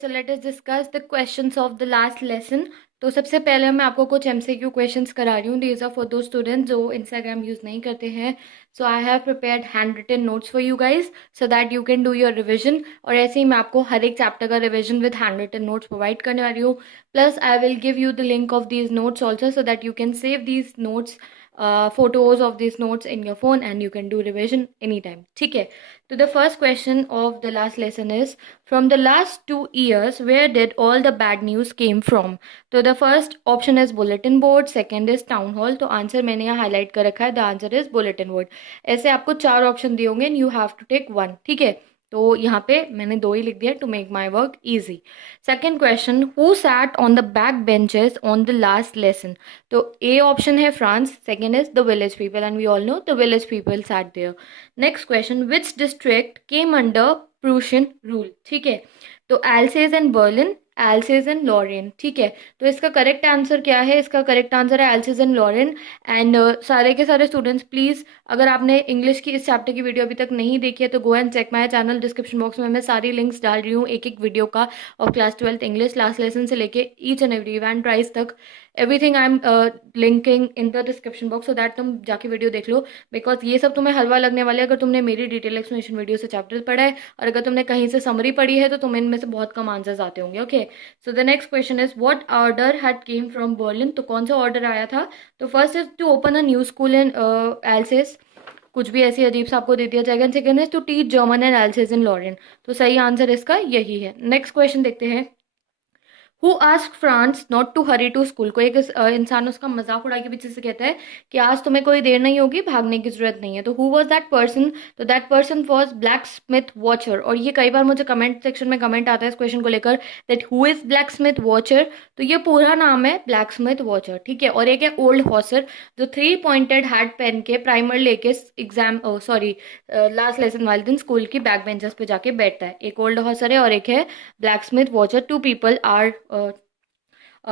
So let us discuss the questions of the last lesson. तो सबसे पहले मैं आपको कुछ MCQ क्वेश्चंस करा रही हूँ. These are for those students जो Instagram यूज़ नहीं करते हैं. So I have prepared handwritten notes for you guys so that you can do your revision. और ऐसे ही मैं आपको हर एक चैप्टर का revision with handwritten notes provide करने वाली हूँ. Plus I will give you the link of these notes also so that you can save these notes, photos of these notes in your phone and you can do revision anytime. ठीक है. So the first question of the last lesson is, from the last 2 years, where did all the bad news came from? तो the first option is bulletin board, second is town hall. तो answer मैंने यहाँ highlight कर रखा है. The answer is bulletin board. ऐसे आपको 4 option दिए होंगे and you have to take 1. ठीक है. तो यहाँ पे मैंने 2 ही लिख दिया to make my work easy. Second question, who sat on the back benches on the last lesson? तो ए ऑप्शन है Franz, second is the village people and we all know the village people sat there. Next question, which district came under Prussian rule? ठीक है. तो Alsace and Berlin, Alsace and Lorraine. ठीक है. तो इसका correct answer क्या है? इसका करेक्ट आंसर है एल्सेज एंड लॉरेन. एंड सारे के सारे स्टूडेंट्स प्लीज़, अगर आपने इंग्लिश की इस चैप्टर की वीडियो अभी तक नहीं देखी है तो go and check my channel. Description box में मैं सारी लिंक्स डाल रही हूँ एक एक वीडियो का, और class 12th English last lesson से लेके each and every event price तक. Everything I am linking in the description box so that तुम जाके वीडियो देख लो. बिकॉज ये सब तुम्हें हलवा लगने वाले है अगर तुमने मेरी डिटेल एक्सप्लेनेशन वीडियो से चैप्टर पढ़ा है, और अगर तुमने कहीं से समरी पढ़ी है तो तुम्हें इनमें से बहुत कम आंसर्स आते होंगे. Okay. So the next question is, what order had came from Berlin? तो कौन सा ऑर्डर आया था? तो first is to open a new school in Alsace, कुछ भी ऐसी अजीब सा आपको दे दिया जाएगा. Second is to teach German and Alsace in Lorraine. तो सही आंसर इसका यही है. नेक्स्ट क्वेश्चन देखते हैं. Who ask Franz not to hurry to school? को एक इंसान उसका मजाक उड़ा के पीछे से कहता है कि आज तुम्हें कोई देर नहीं होगी, भागने की जरूरत नहीं है. तो हु वॉज दैट पर्सन? तो that person was black Smith watcher. और ये कई बार मुझे कमेंट सेक्शन में कमेंट आता है इस क्वेश्चन को लेकर, that who is black Smith watcher? तो ये पूरा नाम है ब्लैक स्मिथ वॉचर. ठीक है. और एक है ओल्ड हॉसर जो 3 पॉइंटेड हैट पहन के प्राइमर लेके एग्जाम, सॉरी, लास्ट लेसन वाले दिन स्कूल की बैक बेंचेस पे जाके बैठता है. एक ओल्ड हॉसर है और एक है blacksmith Wachter. 2 people are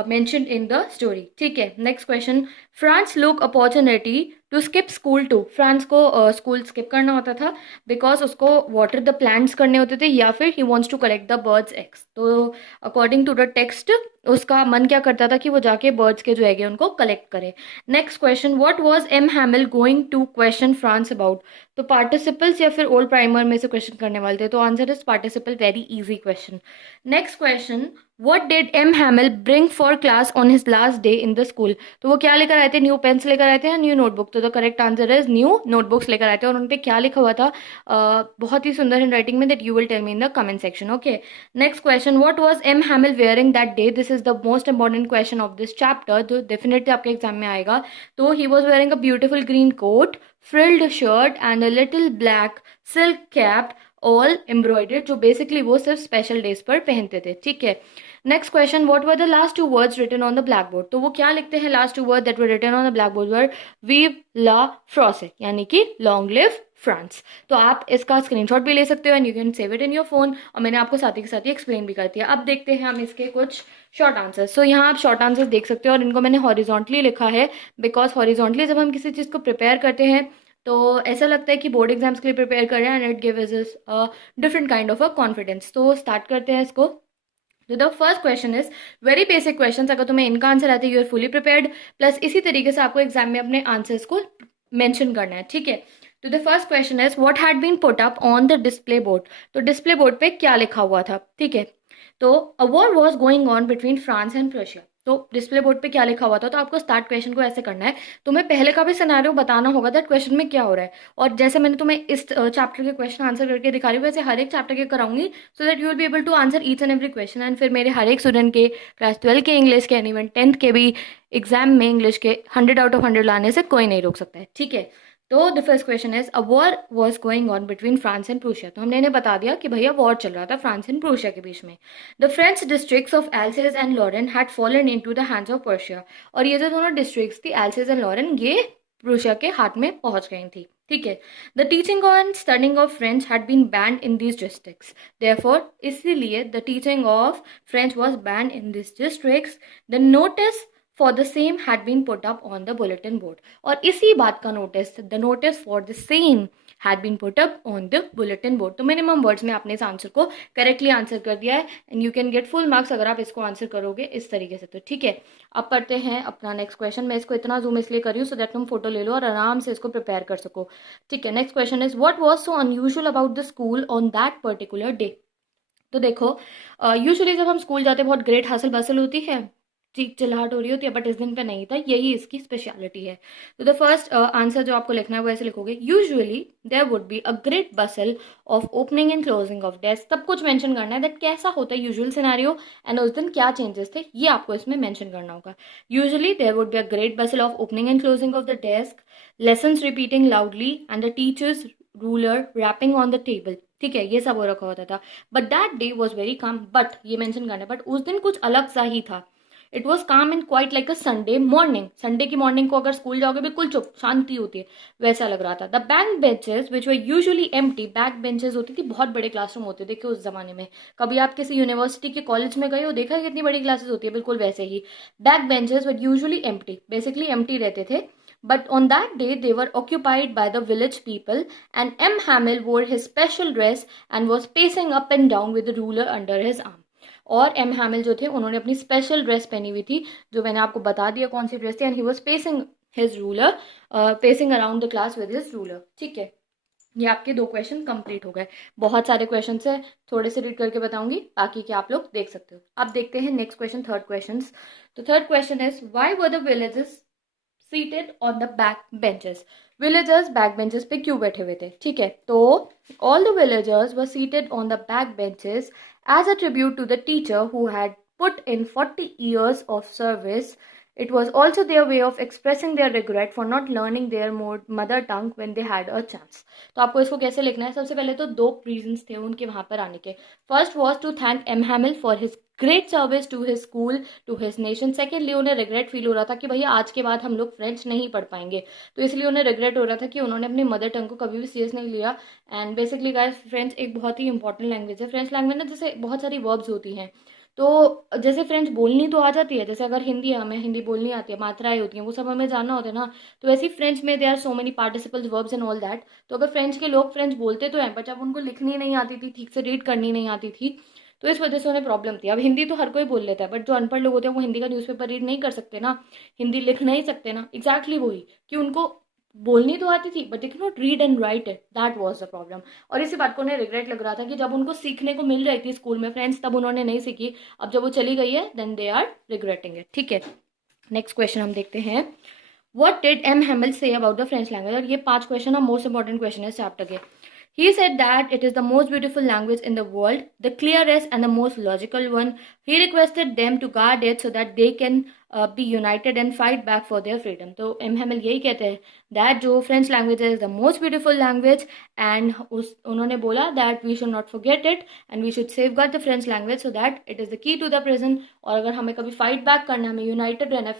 mentioned in the story. ठीक है. Next question, Franz look opportunity to skip school to? Franz को स्कूल स्किप करना होता था बिकॉज उसको वाटर द प्लांट्स करने होते थे, या फिर he wants to collect the birds eggs. तो अकॉर्डिंग टू द टेक्स्ट उसका मन क्या करता था कि वो जाके बर्ड्स के जो एग है उनको कलेक्ट करे. Next question, what was M Hamel going to question Franz about? तो पार्टिसिपल्स या फिर ओल्ड प्राइमर में से क्वेश्चन करने वाले थे. तो answer is participle. Very easy question. Next question, What did M. Hamill bring for class on his last day in the school? तो वो क्या लेकर आए थे? न्यू पेन्स लेकर आए थे या न्यू नोटबुक? तो the correct answer is new notebooks लेकर आए थे. और उन पे क्या लिखा हुआ था बहुत ही सुंदर हैंड राइटिंग में, that you will tell me in the comment section. Okay. Next question, what was M Hamel wearing that day? This is the most important question of this chapter जो डेफिनेटली आपके exam में आएगा. तो he was wearing a beautiful green coat, frilled shirt and a little black silk cap, all embroidered, जो basically वो सिर्फ special days पर पहनते थे. ठीक है. Next question, what were the last 2 words written on the black board? तो वो क्या लिखते हैं? Last 2 word that were written on the black board were vive la France, यानी कि लॉन्ग लिव फ्रांस. तो आप इसका स्क्रीनशॉट भी ले सकते हो and you can save it in your phone. और मैंने आपको साथ ही के साथ ही एक्सप्लेन भी कर दिया. अब देखते हैं हम इसके कुछ शॉर्ट आंसर्स. सो यहाँ आप शॉर्ट आंसर्स देख सकते हो और इनको मैंने हॉरिजॉन्टली लिखा है बिकॉज हॉरिजॉन्टली जब हम किसी चीज़ को प्रिपेयर करते हैं तो ऐसा लगता है कि बोर्ड एग्जाम्स के लिए प्रिपेयर कर रहे हैं and it gives us a different kind of a confidence. तो स्टार्ट करते हैं इसको. तो the first question is very basic question. अगर तुम्हें इनका आंसर आता है you are fully prepared. Plus इसी तरीके से आपको एग्जाम में अपने आंसर्स को मेंशन करना है. ठीक है. तो the first question is, what had been put up on the display board? तो डिस्प्ले बोर्ड पे क्या लिखा हुआ था? ठीक है. तो a war was going on between France and Prussia. तो डिस्प्ले बोर्ड पे क्या लिखा हुआ था? तो आपको स्टार्ट क्वेश्चन को ऐसे करना है, तुम्हें पहले का भी सिनेरियो बताना होगा दैट क्वेश्चन में क्या हो रहा है. और जैसे मैंने तुम्हें इस चैप्टर के क्वेश्चन आंसर करके दिखा रही हूँ वैसे हर एक चैप्टर के कराऊंगी so that you will be able to answer each and every question. And फिर मेरे हर एक स्टूडेंट के क्लास 12 के इंग्लिश के एंड इवन 10th के भी एग्जाम में इंग्लिश के 100 आउट ऑफ 100 लाने से कोई नहीं रोक सकता है. ठीक है. तो the first question is, a war was going on between France and Prussia. तो हमने इन्हें बता दिया कि भैया वॉर चल रहा था फ्रांस एंड प्रूशिया के बीच में. The French districts of Alsace and Lorraine had fallen into the hands of Persia. और ये जो दोनों डिस्ट्रिक्ट्स थी एल्सेस एंड लॉरेन, ये प्रूशिया के हाथ में पहुंच गई थी. ठीक है. The teaching and studying of French had been banned in these districts. Therefore इसीलिए the teaching of French was banned in this districts. The notice for the same had been put up on the bulletin board. और इसी बात का notice, the notice for the same had been put up on the bulletin board. तो minimum words में आपने इस answer को correctly answer कर दिया है and you can get full marks अगर आप इसको आंसर करोगे इस तरीके से। तो ठीक है, अब पढ़ते हैं अपना नेक्स्ट क्वेश्चन। मैं इसको इतना जूम इसलिए कर रही हूँ सो दैट तुम फोटो ले लो और आराम से इसको प्रिपेयर कर सको। ठीक है, next question is what was so unusual about the school on that particular day. तो देखो, यूजुअली जब हम स्कूल जाते हैं बहुत ग्रेट हसल बसल होती है, चीख चिल्लाहट हो रही होती है, बट इस दिन पे नहीं था, यही इसकी स्पेशलिटी है। तो द फर्स्ट आंसर जो आपको लिखना है वो ऐसे लिखोगे, usually there would be a great bustle of opening and closing of desk. सब कुछ मेंशन करना है दैट कैसा होता है यूजुअल सिनेरियो एंड उस दिन क्या चेंजेस थे, ये आपको इसमें मेंशन करना होगा। Usually there would be a great bustle of opening and closing of the desk, lessons repeating loudly and the teachers ruler rapping on the table. ठीक है, ये सब हो रखा होता था। But that day was very calm, but ये mention करना है, बट उस दिन कुछ अलग सा ही था। इट वॉज काम and quite like a Sunday morning. Sunday की मॉर्निंग को अगर स्कूल जाओगे बिल्कुल चुप शांति होती है, वैसा लग रहा था। The back benches which were usually empty, back benches होती थी, बहुत बड़े क्लासरूम होते थे देखिए उस जमाने में। कभी आप किसी यूनिवर्सिटी के कॉलेज में गए हो, देखा है कितनी बड़ी क्लासेस होती है, बिल्कुल वैसे ही। Back benches were usually empty, basically empty रहते थे। But on that day, they were occupied by the village people, and M. Hamill wore his special dress and was pacing up and down with the ruler under his arm. और M हैमिल जो थे उन्होंने अपनी special dress पहनी हुई थी, जो मैंने आपको बता दिया कौन सी ड्रेस थी, and he was pacing his ruler, pacing around the class with his ruler. ठीक है, ये आपके 2 क्वेश्चन कंप्लीट हो गए। बहुत सारे क्वेश्चन है, थोड़े से रीड करके बताऊंगी, बाकी के आप लोग देख सकते हो। अब देखते हैं नेक्स्ट क्वेश्चन, थर्ड क्वेश्चन। तो third question is why were the villages seated on the back benches. Villagers back benches पे क्यों बैठे हुए थे? ठीक है, तो all the villagers were seated on the back benches as a tribute to the teacher who had put in 40 years of service. It was also their way of expressing their regret for not learning their mother tongue when they had a chance. तो आपको इसको कैसे लिखना है? सबसे पहले तो 2 reasons थे उनके वहां पर आने के। First was to thank M Hamel for his great service to his school, to his nation. Secondly उन्हें रिग्रेट फील हो रहा था कि भैया आज के बाद हम लोग फ्रेंच नहीं पढ़ पाएंगे, तो इसलिए उन्हें रिग्रेट हो रहा था कि उन्होंने अपनी मदर टंग को कभी भी सीरियस नहीं लिया। एंड बेसिकली गाइस, फ्रेंच एक बहुत ही इंपॉर्टेंट लैंग्वेज है। फ्रेंच लैंग्वेज ना जैसे बहुत सारी वर्ब्स होती हैं, तो जैसे फ्रेंच बोलनी तो आ जाती है, जैसे अगर हिंदी है, हमें हिंदी बोलनी आती है, मात्राएं होती हैं, वो सब हमें जानना होता है ना, तो वैसे ही फ्रेंच में they are so many participles verbs and all that. तो अगर फ्रेंच के लोग फ्रेंच बोलते तो हैं, बट जब उनको लिखनी नहीं आती थी, ठीक से रीड करनी नहीं आती थी, तो इस वजह से उन्हें प्रॉब्लम थी। अब हिंदी तो हर कोई बोल लेता है, बट जो अनपढ़ लोग होते हैं वो हिंदी का न्यूज़पेपर रीड नहीं कर सकते ना, हिंदी लिख नहीं सकते ना। एग्जैक्टली वही कि उनको बोलनी तो आती थी but they can not read and right it, that was the problem. और इसी बात को उन्हें रिग्रेट लग रहा था कि जब उनको सीखने को मिल रही थी स्कूल में फ्रेंड्स, तब उन्होंने नहीं सीखी, अब जब वो चली गई है then they are regretting it. ठीक है, नेक्स्ट क्वेश्चन हम देखते हैं, what did M हैमिल say about the French language. और ये 5 क्वेश्चन और मोस्ट इंपॉर्टेंट क्वेश्चन है इस चैप्टर के। He said that it is the most beautiful language in the world, the clearest and the most logical one. He requested them to guard it so that they can be united and fight back for their freedom. तो M हैमिल यही कहते हैं that जो French language है is the most beautiful language, and उन्होंने बोला that we should not forget it and we should safeguard the French language so that it is the key to the prison. और अगर हमें कभी fight back करना है, हमें यूनाइटेड रहना है,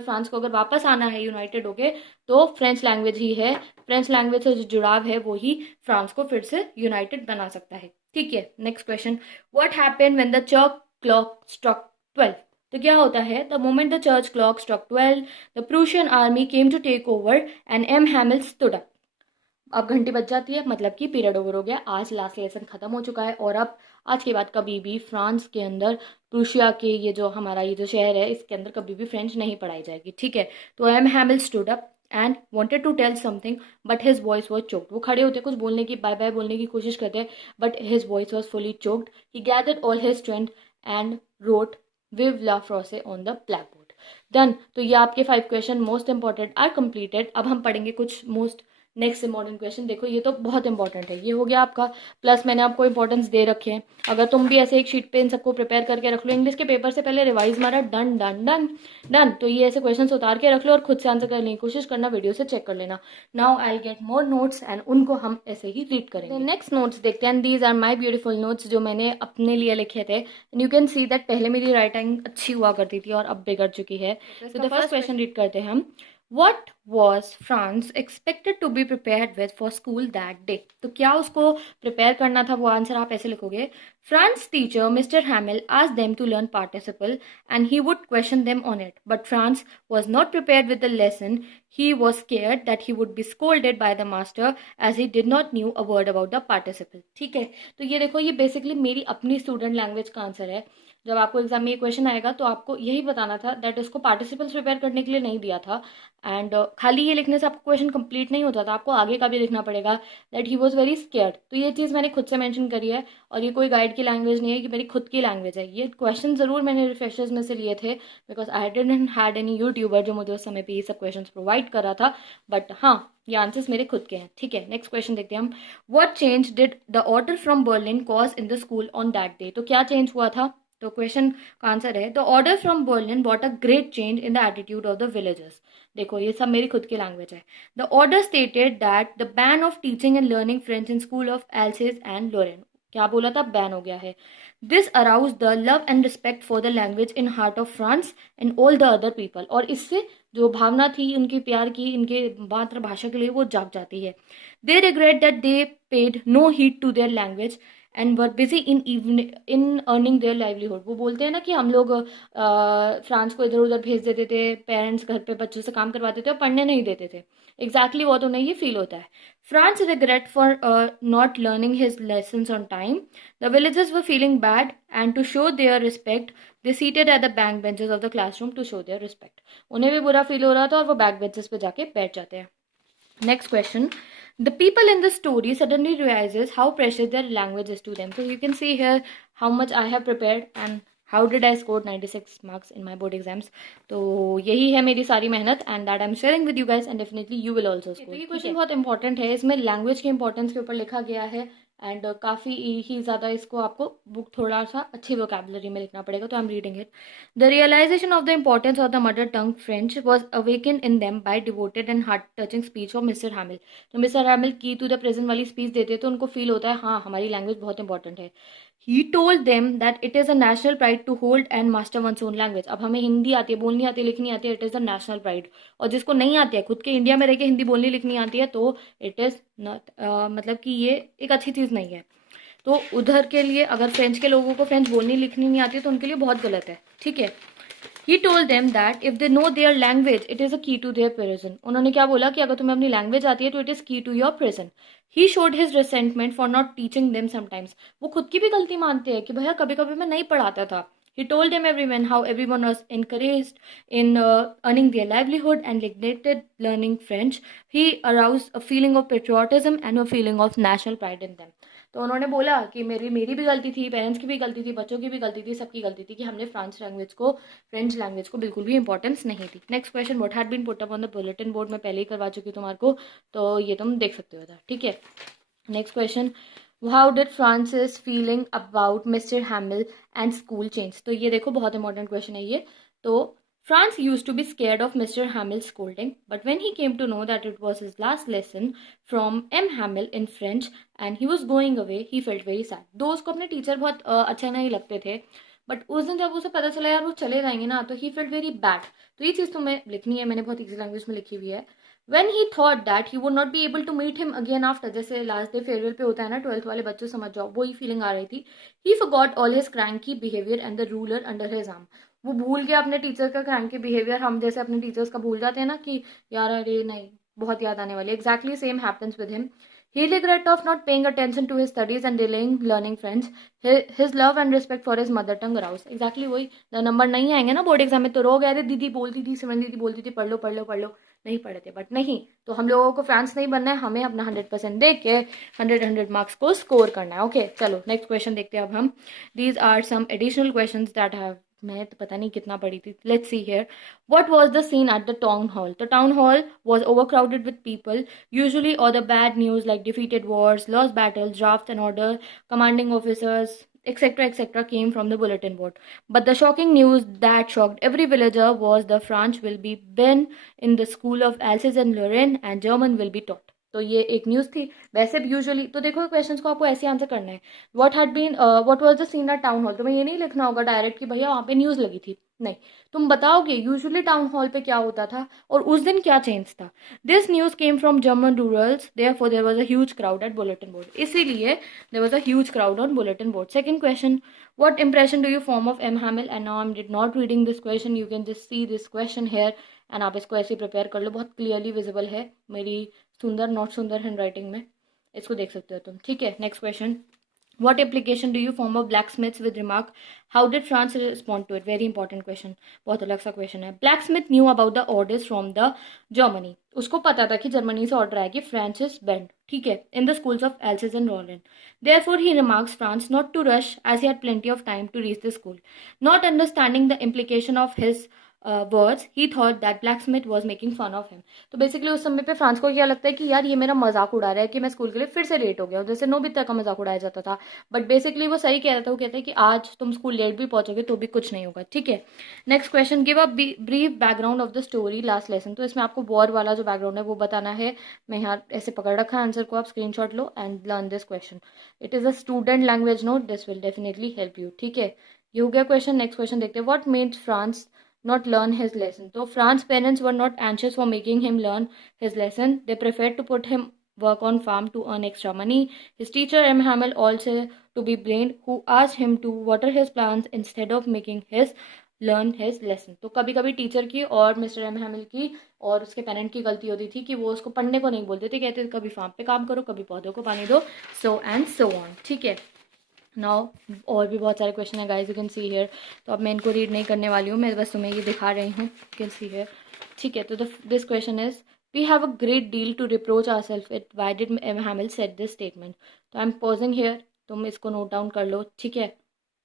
फ्रांस को अगर वापस आना है यूनाइटेड होके, तो फ्रेंच लैंग्वेज ही है, फ्रेंच लैंग्वेज से जो जुड़ाव है वो ही फ्रांस को फिर से यूनाइटेड बना सकता है। ठीक है, next question, what happened when the church clock struck 12। तो क्या होता है, the moment the church clock struck 12 the Prussian army came to take over and M Hamel stood up. अब घंटी बज जाती है, मतलब कि पीरियड ओवर हो गया, आज लास्ट लेसन खत्म हो चुका है, और अब आज के बाद कभी भी फ्रांस के अंदर, प्रूशिया के ये जो हमारा ये जो शहर है, इसके अंदर कभी भी फ्रेंच नहीं पढ़ाई जाएगी। ठीक है, तो M Hamel stood up and wanted to tell something but his voice was choked. वो खड़े होते कुछ बोलने की, बाय बाय बोलने की कोशिश करते, but his voice was fully choked. He gathered all his strength and wrote vive la France on the black board. Done. तो ये आपके 5 question most important are completed. अब हम पढ़ेंगे कुछ मोस्ट नेक्स्ट इंपॉर्टेंट क्वेश्चन। देखो ये तो बहुत इंपॉर्टेंट है, ये हो गया आपका, प्लस मैंने आपको इंपॉर्टेंस दे रखे हैं। अगर तुम भी ऐसे एक शीट पे इन सबको प्रिपेयर करके रख लो, इंग्लिश के पेपर से पहले रिवाइज मारा, डन डन डन डन। तो ये ऐसे क्वेश्चन उतार के रख लो और खुद से आंसर करने की कोशिश करना, वीडियो से चेक कर लेना। Now I get more notes and उनको हम ऐसे ही रीड करेंगे। नेक्स्ट नोट्स देखते हैं, these are my beautiful notes जो मैंने अपने लिए लिखे थे। यू कैन सी दैट पहले मेरी राइटिंग अच्छी हुआ करती थी और अब बिगड़ चुकी है। तो द फर्स्ट क्वेश्चन रीड करते हैं हम, What was France expected to be prepared with for school that day? तो क्या उसको प्रिपेयर करना था, वो आंसर आप ऐसे लिखोगे. France teacher Mr. Hamill asked them to learn participle and he would question them on it. But France was not prepared with the lesson. He was scared that he would be scolded by the master as he did not knew a word about the participle. ठीक है, तो ये देखो, ये basically मेरी अपनी student language का answer है. जब आपको एग्जाम में ये क्वेश्चन आएगा तो आपको यही बताना था दैट उसको पार्टिसिपल्स प्रिपेयर करने के लिए नहीं दिया था. एंड खाली ये लिखने से आपको क्वेश्चन कंप्लीट नहीं होता था, आपको आगे का भी लिखना पड़ेगा that he was very scared. तो ये चीज़ मैंने खुद से मेंशन करी है और ये कोई गाइड की लैंग्वेज नहीं है, कि मेरी खुद की लैंग्वेज है. ये क्वेश्चन ज़रूर मैंने रिफ्रेशर्स में से लिए थे because I didn't had any YouTuber जो मुझे उस समय पे ये सब क्वेश्चन प्रोवाइड कर रहा था. बट हाँ, ये आंसर्स मेरे खुद के हैं. ठीक है, नेक्स्ट क्वेश्चन देखते हैं हम. What change did the order from Berlin cause in the school on that day? तो क्या चेंज हुआ था? तो क्वेश्चन का आंसर है the order from Berlin brought a great change in the attitude of the villagers. देखो, ये सब मेरी खुद की लैंग्वेज है. The order stated that the ban of teaching and learning French in school of Alsace and Lorraine. क्या बोला था? बैन हो गया है. This arouse the love and respect for the language in heart of France and all the other people. और इससे जो भावना थी उनकी प्यार की, इनके मातृभाषा के लिए, वो जाग जाती है. They regret that they paid no heed to their language and were busy in earning their livelihood. वो बोलते हैं ना कि हम लोग फ्रांस को इधर उधर भेज देते थे, पेरेंट्स घर पे बच्चों से काम करवाते थे और पढ़ने नहीं देते थे. एग्जैक्टली वो तो नहीं, ये फील होता है. Franz regret for not learning his lessons on time. The villagers were feeling bad and to show their respect they seated at the back benches of the classroom to show their respect. उन्हें भी बुरा feel हो रहा था और वो back benches पे जाके बैठ जाते हैं. Next question. The people in the story suddenly realizes how precious their language is to them. So you can see here how much I have prepared and how did I score 96 marks in my board exams. तो यही है मेरी सारी मेहनत and that I'm sharing with you guys and definitely you will also score. तो ये question बहुत important है, इसमें लैंग्वेज के इंपॉर्टेंस के ऊपर लिखा गया है एंड काफ़ी ही ज़्यादा इसको आपको बुक थोड़ा सा अच्छी वोकेबलरी में लिखना पड़ेगा. तो I am reading it. The realisation of the importance of the mother tongue French was awaken in them by devoted and heart touching speech of mister Hamel. तो मिस्टर हैमिल की to the present वाली speech देते तो उनको feel होता है हाँ, हमारी लैंग्वेज बहुत इंपॉर्टेंट है. He told them that it is a national pride to hold and master one's own language. अब हमें हिंदी आती है, बोलनी आती है, लिखनी आती है, it is a national pride. और जिसको नहीं आती है, खुद के इंडिया में रह के हिंदी बोलनी लिखनी आती है, तो इट इज़ नॉट, मतलब कि ये एक अच्छी चीज़ नहीं है. तो उधर के लिए अगर फ्रेंच के लोगों को फ्रेंच बोलनी लिखनी नहीं आती है तो उनके लिए बहुत गलत है. ठीक है. He told them that if they know their language it is अ की टू देयर प्रिजन. उन्होंने क्या बोला कि अगर तुम्हें अपनी लैंग्वेज आती है तो it is key to your prison. He showed his resentment for not teaching them sometimes. वो खुद की भी गलती मानते हैं कि भैया कभी कभी मैं नहीं पढ़ाता था. He told them everyone how everyone was encouraged in earning their livelihood and neglected learning French. He aroused a feeling of patriotism and a feeling of national pride in them. तो उन्होंने बोला कि मेरी भी गलती थी, पेरेंट्स की भी गलती थी, बच्चों की भी गलती थी, सबकी गलती थी कि हमने फ्रेंच लैंग्वेज को बिल्कुल भी इंपॉर्टेंस नहीं दी. Next question. What had been put up on the bulletin board. मैं पहले ही करवा चुकी हूँ तुम्हारे को, तो ये तुम देख सकते हो. ठीक है. Next question. How did Francis feeling about mister हैमिल and school change. तो ये देखो, बहुत इंपॉर्टेंट क्वेश्चन है ये. तो France used to be scared of Mr. Hamill's scolding, but when he came to know that it was his last lesson from M. Hamill in French and he was going away, he felt very sad. दो उसको अपने teacher बहुत अच्छे नहीं लगते थे, but उस दिन जब उसे पता चला यार वो चले जाएंगे ना, तो he felt very bad. तो ये चीज़ तुम्हें लिखनी है, मैंने बहुत इजी लैंग्वेज में लिखी हुई है. When he thought that he would not be able to meet him again after, जैसे लास्ट डे फेयरवेल पे होता है ना 12th वाले बच्चों, समझ जाओ वही फीलिंग आ रही थी. He forgot all his cranky behavior and the ruler under his arm. वो भूल गया अपने टीचर का क्रैंकी बिहेवियर. हम जैसे अपने टीचर्स का भूल जाते हैं ना कि यार अरे नहीं, बहुत याद आने वाली. Exactly same happens with him. He regret of not paying attention to his studies and delaying learning French. His love and respect for his mother tongue aroused. Exactly वही. जब नंबर नहीं आएंगे ना बोर्ड एग्जाम में तो रो गए थे, दीदी बोलती थी, सिमरन दीदी बोलती थी पढ़ लो पढ़ लो पढ़ लो, नहीं पढ़े थे. बट नहीं, तो हम लोगों को फ्रांस नहीं बनना है, हमें अपना 100% दे के 100 मार्क्स को स्कोर करना है. ओके, चलो नेक्स्ट क्वेश्चन देखते हैं अब हम. These are some additional question that have, मैं तो पता नहीं कितना पढ़ी थी. Let's see here. What was the scene at the town hall. The town hall was overcrowded with people. Usually all the bad news like defeated wars, lost battles, drafts and order, commanding officers, etc. came from the bulletin board. But the shocking news that shocked every villager was the French will be banned in the school of Alsace and Lorraine and German will be taught. तो ये एक news थी। वैसे भी usually तो देखो questions को आपको ऐसे आंसर करना है, what was the scene at town hall. तुम्हें ये नहीं लिखना होगा डायरेक्ट कि भैया वहाँ पे न्यूज़ लगी थी, नहीं, तुम बताओगे यूजुअली टाउन हॉल पे क्या होता था और उस दिन क्या चेंज था। This news came from German rurals, therefore there was a huge crowd at bulletin board, इसीलिए there was a huge crowd on bulletin board. Second question, what impression do you form of M Hamill? And now I'm not reading this question, you can just see this question here and आप इसको ऐसे prepare कर लो, बहुत clearly visible है मेरी सुंदर not सुंदर handwriting में, इसको देख सकते हो तुम, ठीक है। Next question, what application do you form of blacksmiths with remark how did France respond to it? Very important question, बहुत अलग सा क्वेश्चन है। blacksmith knew about the orders from the Germany, उसको पता था कि जर्मनी से ऑर्डर आया कि फ्रांसिस बेंड, ठीक है, in the schools of Alsace and Lorraine, therefore he remarks France not to rush as he had plenty of time to reach the school, not understanding the implication of his words he thought that blacksmith was making fun of him। तो basically उस समय पे France को क्या लगता है कि यार ये मेरा मजाक उड़ा रहा है कि मैं स्कूल के लिए फिर से लेट हो गया, जैसे नोबिता का मजाक उड़ाया जाता था, बट बेसिकली वो सही कह रहा था। वो कहता है कि आज तुम स्कूल लेट भी पहुंचोगे तो भी कुछ नहीं होगा, ठीक है। Next question, give a brief background of the story last lesson. तो इसमें आपको वॉर वाला जो बैकग्राउंड है वो बताना है। मैं यहाँ ऐसे पकड़ रखा है आंसर को, आप screenshot low and learn this question. It is a student language note, this will definitely help you, ठीक है। ये हो गया क्वेश्चन। नेक्स्ट क्वेश्चन देखते हैं, what made France not learn his lesson। तो France parents were not anxious for making him learn his lesson, they preferred to put him work on farm to earn extra money। his teacher M Hamill also to be blamed, who asked him to water his plants instead of making his learn his lesson। तो कभी कभी teacher की और mister M हैमिल की और उसके parent की गलती होती थी कि वो उसको पढ़ने को नहीं बोलते थे, कहते थे कभी फार्म पे काम करो, कभी पौधों को पानी दो, सो एंड सो ऑन, ठीक है। नाउ और भी बहुत सारे क्वेश्चन है guys, you can see here. तो अब मैं इनको रीड नहीं करने वाली हूँ, मैं बस तुम्हें ये दिखा रही हूँ, यू कैन सी हियर, ठीक है। तो this question is, we have a great deal to reproach our self it, why did M Hamel said this statement. तो आई एम पॉजिंग हियर, तुम इसको नोट डाउन कर लो, ठीक है।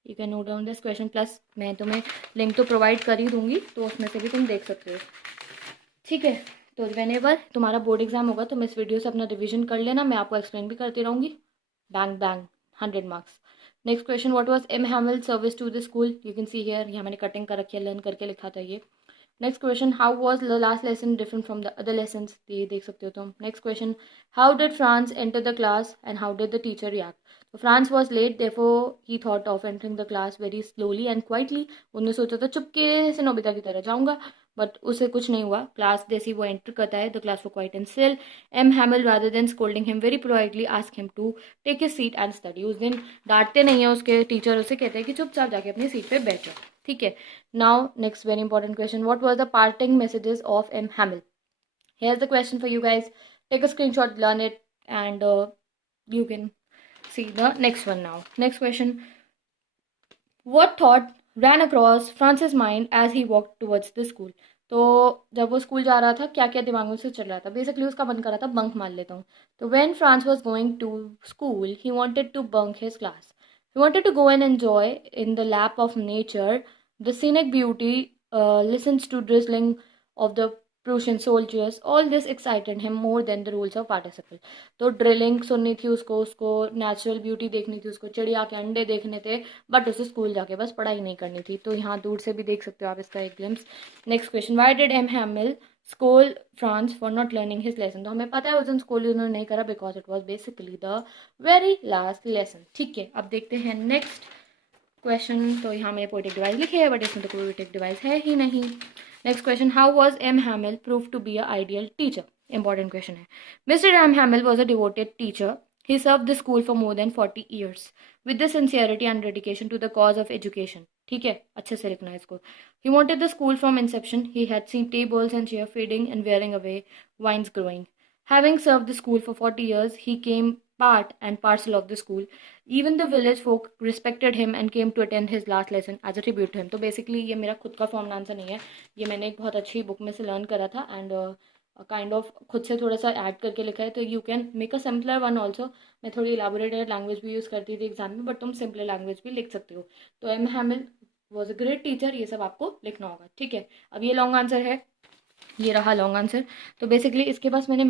You can note down this question, plus मैं तुम्हें link तो provide कर ही दूंगी, तो उसमें से भी तुम देख सकते हो, ठीक है। तो वेनेवर तुम्हारा बोर्ड एग्जाम होगा तो इस वीडियो से अपना रिविजन कर लेना, मैं आपको एक्सप्लेन भी करती रहूँगी, bang bang 100 marks. Next question, what was M Hamel service to the school, you can see here, यहाँ मैंने कटिंग कर रखी है, लर्न करके लिखा था ये। Next question, how was the last lesson different from the other lessons, ये देख सकते हो तुम। Next question, how did Franz enter the class and how did the teacher react. तो Franz was late, therefore he thought of entering the class very slowly and quietly, उन्होंने सोचा था चुपके से नोबिता की तरह जाऊंगा, बट उसे कुछ नहीं हुआ। क्लास जैसी वो एंटर करता है the class for quiet and still, M Hamel rather than scolding him very politely ask him to take his seat and study. उस दिन डांटते नहीं है उसके टीचर, उसे कहते हैं कि चुपचाप जाके अपनी सीट पे बैठो, ठीक है। Now next very important question, what was the parting messages of M Hamel. Here's the question for you guys. Take a screenshot, learn it, and you can see the next one now. Next question. What thought ran across Francis' mind as he walked towards the school? तो जब वो school जा रहा था क्या क्या दिमाग में से चल रहा था, बेसिकली उसका मन कर रहा था बंक मार लेता हूँ। तो when Franz was going to school he wanted to bunk his class, he wanted to go and enjoy in the lap of nature the scenic beauty, listens to drizzling of the Prussian soldiers, all this excited him more than the rules of participle। तो drilling सुननी थी उसको, उसको natural beauty देखनी थी, उसको चिड़िया के अंडे देखने थे, बट उसे स्कूल जाके बस पढ़ाई नहीं करनी थी। तो यहाँ दूर से भी देख सकते हो आप इसका एक glimpse. Next question, why did M Hamel school Franz for not learning his lesson. तो हमें पता है उस दिन स्कूल उन्होंने नहीं करा because it was basically the very last lesson, ठीक है। अब देखते हैं नेक्स्ट क्वेश्चन। तो यहाँ मैंने पोएटिक डिवाइस लिखे है बट इसमें तो कोई पोएटिक डिवाइस है ही नहीं। Next question, how was M Hamel prove to be a ideal teacher. Important question है। Mister M Hamel was a devoted teacher, he served the school for more than 40 years with the sincerity and dedication to the cause of education, ठीक है, अच्छे से लिखना है इसको। he wanted the school from inception, he had seen tables and chair fading and wearing away, vines growing, having served the school for 40 years he came part and parcel of the school, even the village folk respected him and came to attend his last lesson as a tribute to him। तो basically ये मेरा खुद का form answer नहीं है, ये मैंने एक बहुत अच्छी बुक में से लर्न करा था एंड काइंड ऑफ खुद से थोड़ा सा ऐड करके लिखा है। तो you can make a simpler one also, मैं थोड़ी इलाबोरेटेड लैंग्वेज भी यूज़ करती थी एग्जाम में, बट तुम सिंपलर लैंग्वेज भी लिख सकते हो। तो M Hamel was a great teacher, ये सब आपको लिखना होगा, ठीक है। अब ये लॉन्ग आंसर है, ये रहा लॉन्ग आंसर। तो बेसिकली इसके पास मैंने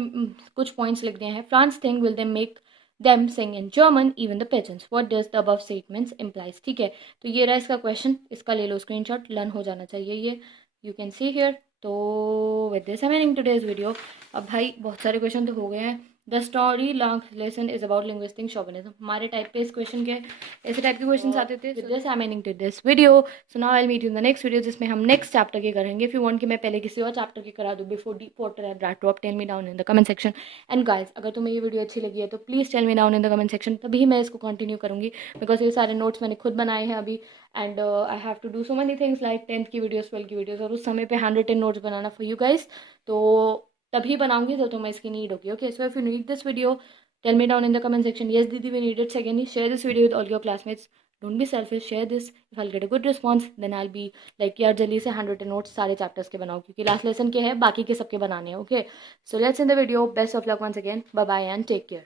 कुछ पॉइंट्स लिख दिए हैं। France thing will they make them sing in German, even the pigeons. What does the above statements implies, ठीक है। तो ये रहा इसका क्वेश्चन, इसका ले लो स्क्रीनशॉट, लर्न हो जाना चाहिए ये, यू कैन सी हियर। तो with this I am ending today's video. अब भाई बहुत सारे क्वेश्चन तो हो गए हैं, the story long lesson is about linguistic chauvinism. हमारे टाइप पे इस क्वेश्चन के ऐसे टाइप के क्वेश्चन आते थे। This I meaning to this video. So now I meet you in the next video, जिसमें हम नेक्स्ट चैप्टर के करेंगे। इफ यू वांट कि मैं पहले किसी और चैप्टर के करा दूँ before deep water and drag, drop, tell me down in the comment section. And guys, अगर तुम्हें ये वीडियो अच्छी लगी है तो please tell me down in the comment section, तभी मैं इसको कंटिन्यू करूँगी। बिकॉज ये सारे नोट्स मैंने खुद बनाए हैं अभी, and I have to do so many things like 10th की वीडियोस, 12th की वीडियोस, और उस समय पे 110 नोट्स बनाना फॉर यू गाइस। तो तभी बनाऊंगी जब तुम्हें इसकी नीड होगी। Okay, so if you need this video, tell me down in the comment section. Yes, Didi, we need it. Secondly, share this video with all your classmates. Don't be selfish. Share this. If I'll get a good response, then I'll be like, यार जल्दी से 100 notes सारे chapters के बनाओ, क्योंकि last lesson के हैं, बाकी के सबके बनाने हैं. Okay, so let's in the video. Best of luck once again. Bye bye and take care.